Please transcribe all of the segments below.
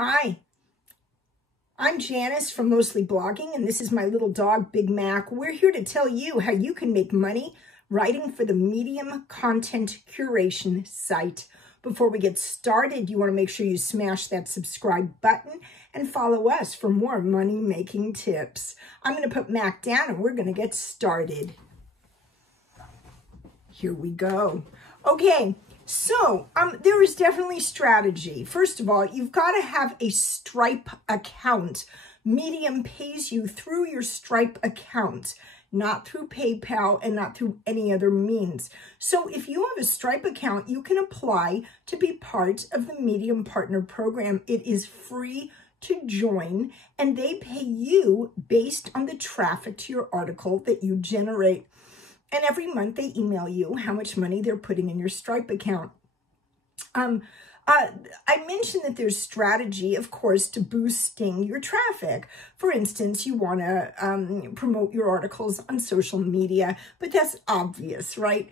Hi, I'm Janice from Mostly Blogging, and this is my little dog, Big Mac. We're here to tell you how you can make money writing for the Medium content curation site. Before we get started, you want to make sure you smash that subscribe button and follow us for more money-making tips. I'm going to put Mac down and we're going to get started. Here we go. Okay. So there is definitely strategy. First of all, you've got to have a Stripe account. Medium pays you through your Stripe account, not through PayPal and not through any other means. So if you have a Stripe account, you can apply to be part of the Medium Partner Program. It is free to join, and they pay you based on the traffic to your article that you generate. And every month they email you how much money they're putting in your Stripe account. I mentioned that there's strategy, of course, to boosting your traffic. For instance, you want to promote your articles on social media, but that's obvious, right?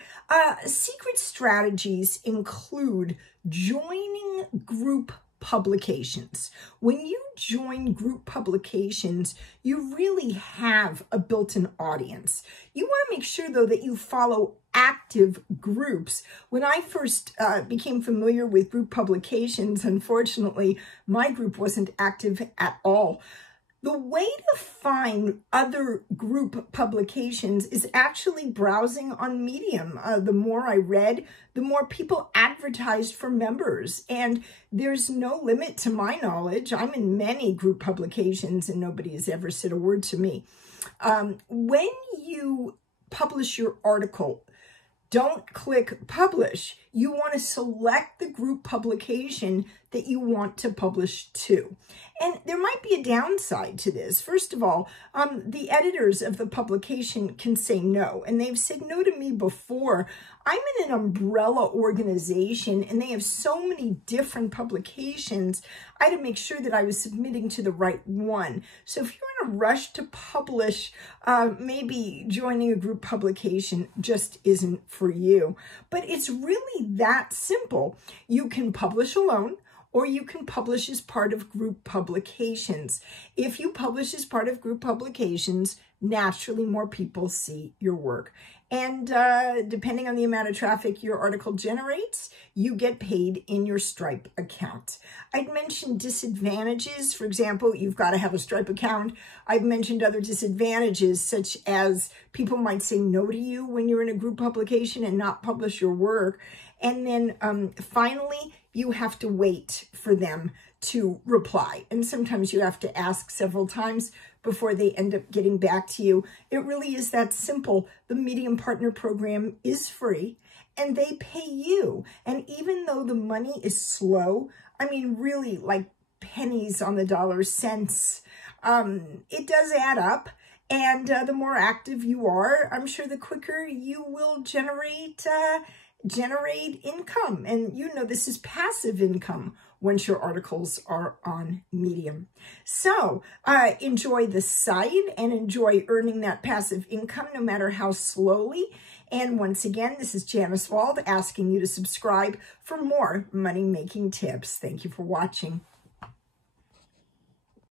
Secret strategies include joining group publications. When you join group publications, you really have a built-in audience. You want to make sure, though, that you follow active groups. When I first became familiar with group publications, unfortunately, my group wasn't active at all. The way to find other group publications is actually browsing on Medium. The more I read, the more people advertised for members. And there's no limit to my knowledge. I'm in many group publications and nobody has ever said a word to me. When you publish your article, don't click publish. You want to select the group publication that you want to publish to. And there might be a downside to this. First of all, the editors of the publication can say no. And they've said no to me before. I'm in an umbrella organization and they have so many different publications. I had to make sure that I was submitting to the right one. So if you're in a rush to publish, maybe joining a group publication just isn't for you. But it's really that simple. You can publish alone, or you can publish as part of group publications. If you publish as part of group publications, naturally more people see your work. And depending on the amount of traffic your article generates, you get paid in your Stripe account. I'd mentioned disadvantages. For example, you've got to have a Stripe account. I've mentioned other disadvantages, such as people might say no to you when you're in a group publication and not publish your work. And then finally, you have to wait for them to reply. And sometimes you have to ask several times before they end up getting back to you. It really is that simple. The Medium Partner Program is free and they pay you. And even though the money is slow, I mean, really like pennies on the dollar, cents, it does add up. And the more active you are, I'm sure the quicker you will generate income. And you know, this is passive income once your articles are on Medium. So enjoy the site and enjoy earning that passive income no matter how slowly. And once again, this is Janice Wald asking you to subscribe for more money-making tips. Thank you for watching.